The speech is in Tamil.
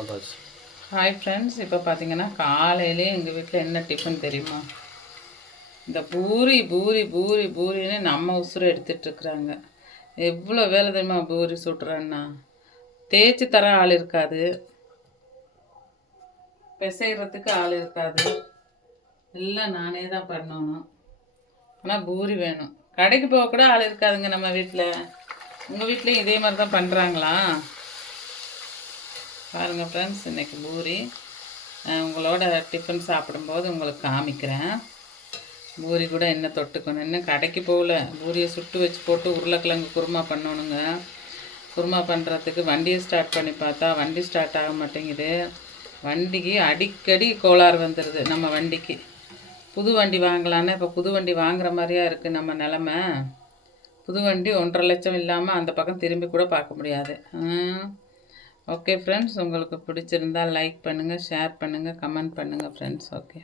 பார்த்தாச்சு. ஹாய் ஃப்ரெண்ட்ஸ், இப்போ பார்த்தீங்கன்னா காலையிலே எங்கள் வீட்டில் என்ன டிஃபன் தெரியுமா? இந்த பூரி பூரி பூரி பூரின்னு நம்ம உசுரை எடுத்துகிட்ருக்குறாங்க. எவ்வளோ வேலை தெரியுமா பூரி சுட்டுறேன்னா? தேய்ச்சி தர ஆள் இருக்காது, பிசைகிறதுக்கு ஆள் இருக்காது, எல்லாம் நானே தான் பண்ணணும். ஆனால் பூரி வேணும். கடைக்கு போக கூட ஆள் இருக்காதுங்க நம்ம வீட்டில். உங்கள் வீட்லேயும் இதே மாதிரி தான் பண்ணுறாங்களா? பாருங்கள் ஃப்ரெண்ட்ஸ், இன்றைக்கி பூரி உங்களோட டிஃபன் சாப்பிடும்போது உங்களுக்கு காமிக்கிறேன். பூரி கூட என்ன தொட்டுக்கணும். இன்னும் கடைக்கு போகல. பூரியை சுட்டு வச்சு போட்டு உருளைக்கிழங்கு குருமா பண்ணணுங்க. குருமா பண்ணுறதுக்கு வண்டியை ஸ்டார்ட் பண்ணி பார்த்தா வண்டி ஸ்டார்ட் ஆக மாட்டேங்குது. வண்டிக்கு அடிக்கடி கோளாறு வந்துடுது. நம்ம வண்டிக்கு புது வண்டி வாங்கலான்னு இப்போ புது வண்டி வாங்குற மாதிரியா இருக்குது நம்ம நிலமை. புது வண்டி 1,50,000 லட்சம் இல்லாமல் அந்த பக்கம் திரும்பி கூட பார்க்க முடியாது. ஓகே ஃப்ரெண்ட்ஸ், உங்களுக்கு பிடிச்சிருந்தால் லைக் பண்ணுங்கள், ஷேர் பண்ணுங்கள், கமெண்ட் பண்ணுங்கள் ஃப்ரெண்ட்ஸ். ஓகே.